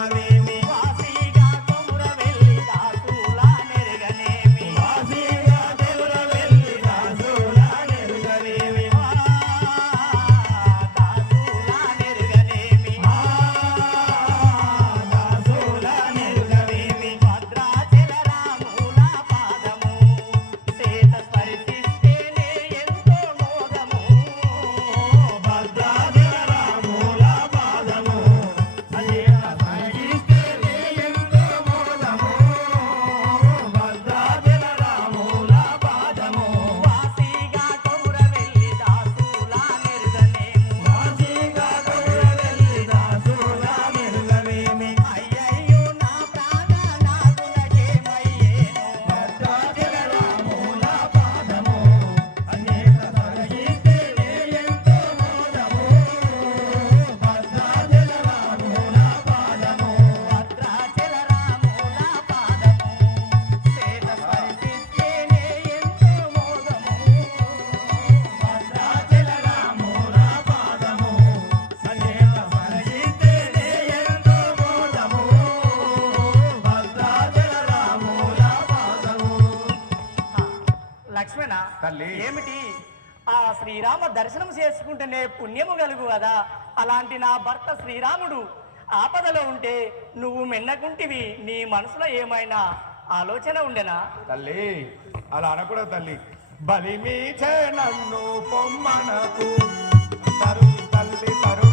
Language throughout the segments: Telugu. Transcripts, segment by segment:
i Amen. లక్ష్మణ తల్లి. ఏమిటి? ఆ శ్రీరామ దర్శనం చేసుకుంటేనే పుణ్యము కలుగు కదా? అలాంటి నా భర్త శ్రీరాముడు ఆపదలో ఉంటే నువ్వు మెన్నకుంటివి నీ మనసులో ఏమైనా ఆలోచన ఉండెనా? తల్లి అలా అనకూడదు తల్లి. బలి మీచే నన్ను పొమ్మనకు. తరు తల్లి తరు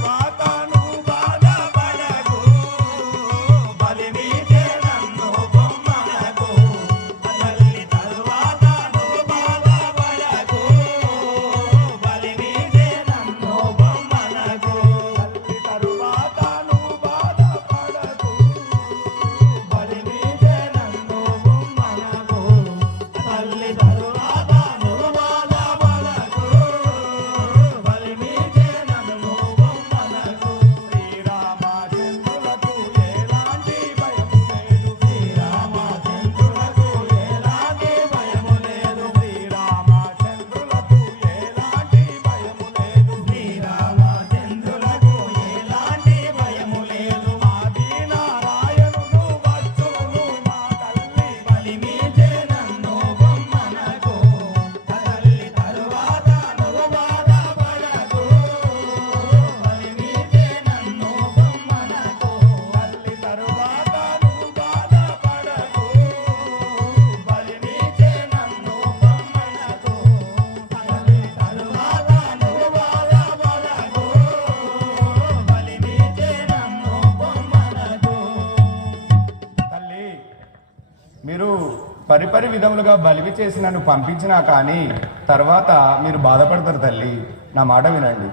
పరిపరి విధములుగా బలివి చేసి నన్ను పంపించినా కానీ తర్వాత మీరు బాధపడతారు తల్లి. నా మాట వినండి.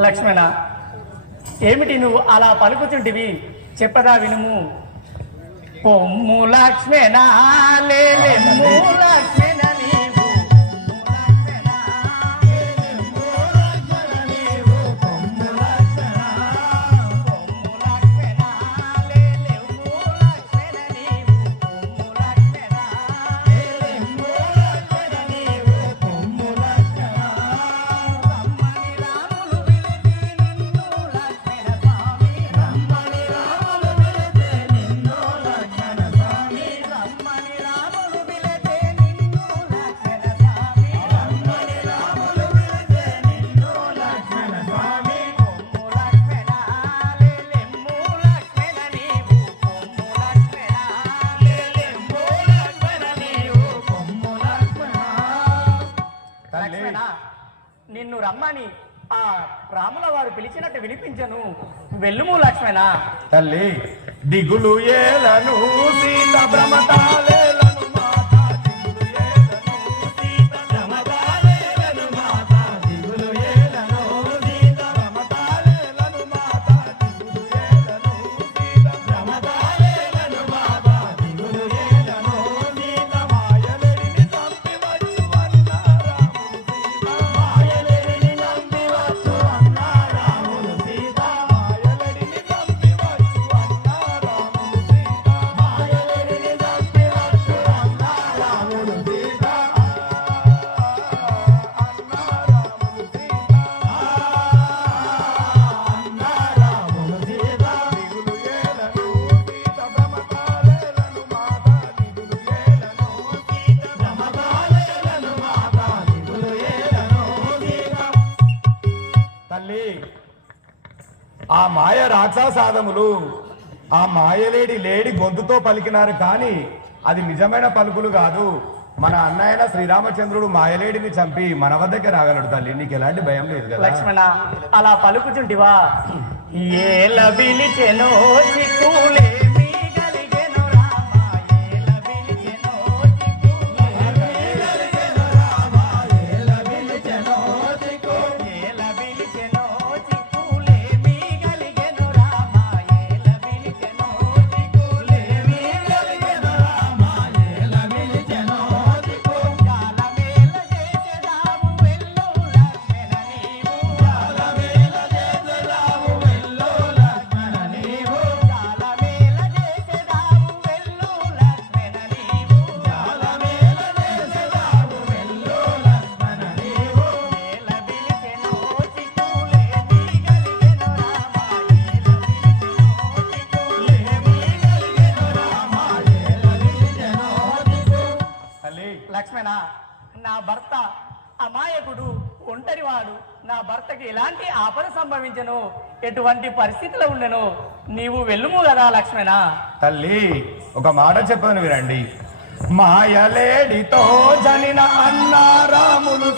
లక్ష్మణ ఏమిటి నువ్వు అలా పలుకుతుంటివి? చెప్పదా వినుము. పొమ్ము లక్ష్మణ నిన్ను రమ్మని. ఆ రాముల వారు పిలిచినట్టు వినిపించను. వెల్లుము లక్ష్మణ. తల్లి దిగులు ఏలను సీత భ్రమతాలే. ఆ మాయ రాక్షసాదములు ఆ మాయలేడి లేడి గొంతుతో పలికినారు కానీ అది నిజమైన పలుకులు కాదు. మన అన్నయ్యన శ్రీరామచంద్రుడు మాయలేడిని చంపి మన వద్దకి రాగలడు తల్లి. నీకు ఎలాంటి భయం లేదు కదా? లక్ష్మణ అలా పలుకుచుంటివా? ఏ లభిలి చెనో చిక్కులే లక్ష్మణ నా భర్త అమాయకుడు ఒంటరివాడు. నా భర్తకి ఎలాంటి ఆపద సంభవించను? ఎటువంటి పరిస్థితిలో ఉండను? నీవు వెళ్ళుము కదా లక్ష్మణ. తల్లి ఒక మాట చెప్పను వినండి. మాయలేడితో జనిన అన్న రాములు